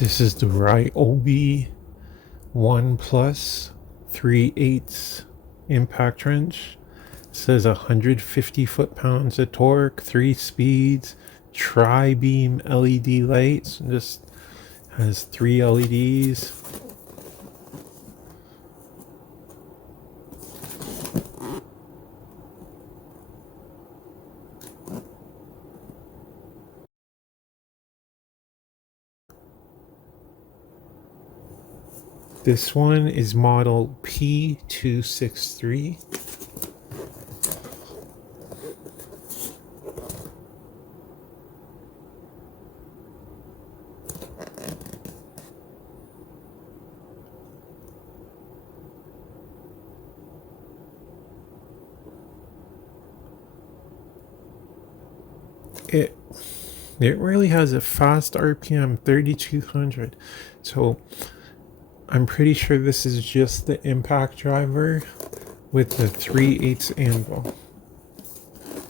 This is the ryobi 1 plus 3/8 impact wrench. It says 150 foot-pounds of torque, 3 speeds, tri-beam LED lights. Just has 3 LEDs. This one is model p263. It really has a fast RPM, 3200. So I'm pretty sure this is just the impact driver with the 3/8 anvil.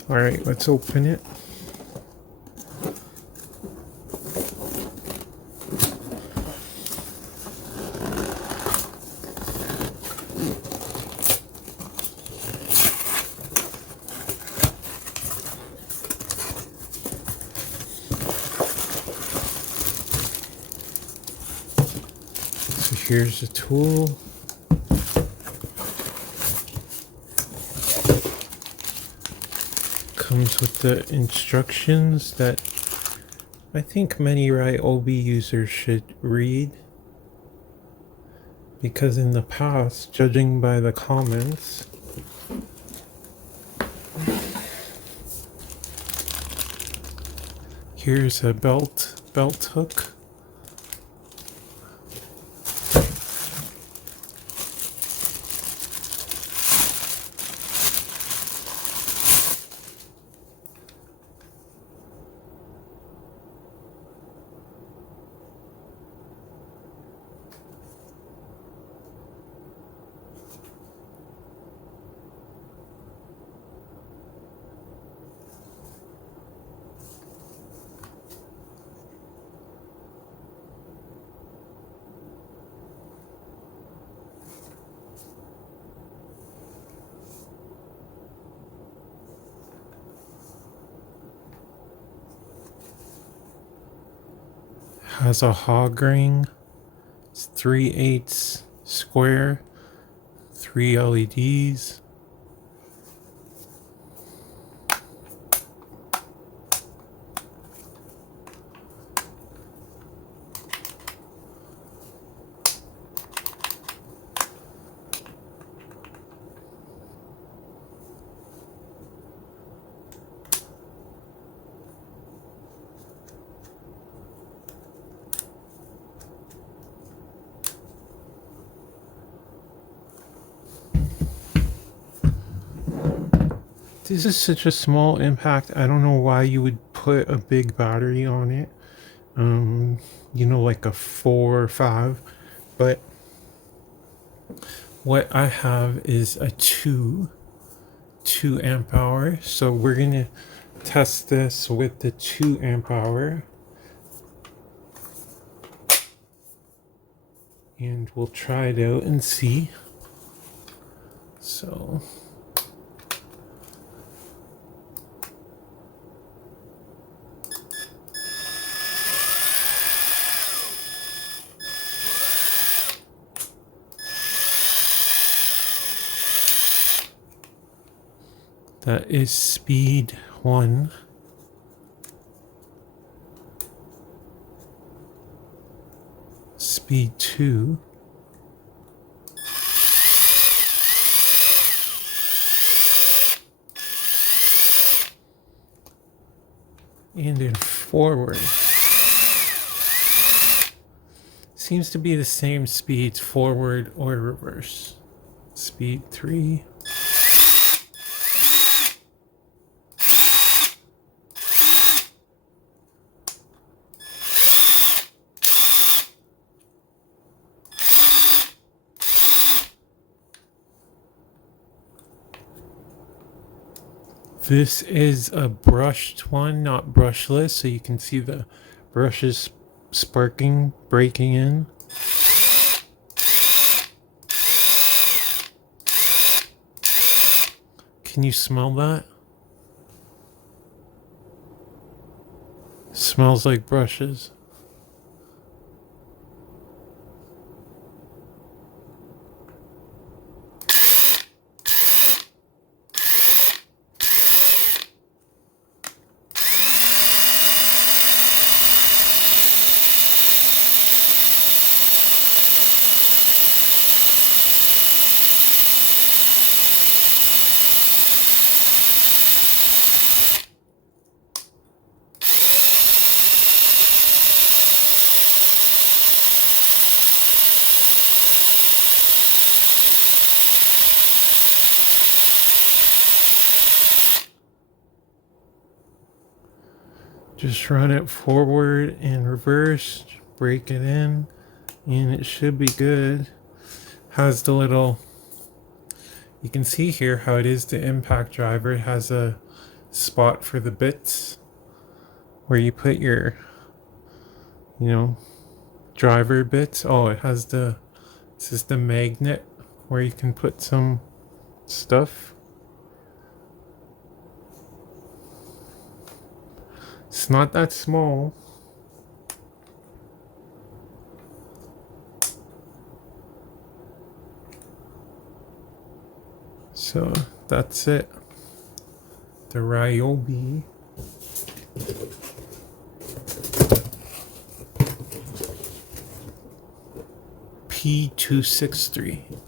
All right, let's open it. So here's the tool. Comes with the instructions that I think many ryobi users should read, because in the past, judging by the comments, here's a belt hook. Has a hog ring. It's 3/8 square, 3 LEDs. This is such a small impact. I don't know why you would put a big battery on it. Like a 4 or 5. But what I have is a 2 amp hour. So we're gonna test this with the 2 amp hour. And we'll try it out and see. So that is speed 1. Speed 2. And then forward. Seems to be the same speeds, forward or reverse. Speed 3. This is a brushed one, not brushless, so you can see the brushes sparking, breaking in. Can you smell that? Smells like brushes. Just run it forward and reverse, break it in, and it should be good. Has the little, you can see here how it is the impact driver. It has a spot for the bits where you put your, driver bits. Oh, it has this is the magnet where you can put some stuff. It's not that small. So that's it. The ryobi. P263.